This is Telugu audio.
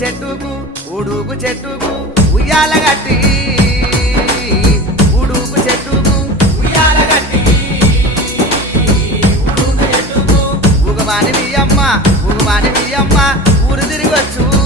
చెట్టుకు ఉడుకు చెట్టుకు ఉయ్యాల గట్టి ఉడుకు చెట్టుకు ఉయ్యాల గట్టి ఉడుకు చెట్టుకు ఉగమాని మీ అమ్మ ఊరు తిరిగొచ్చు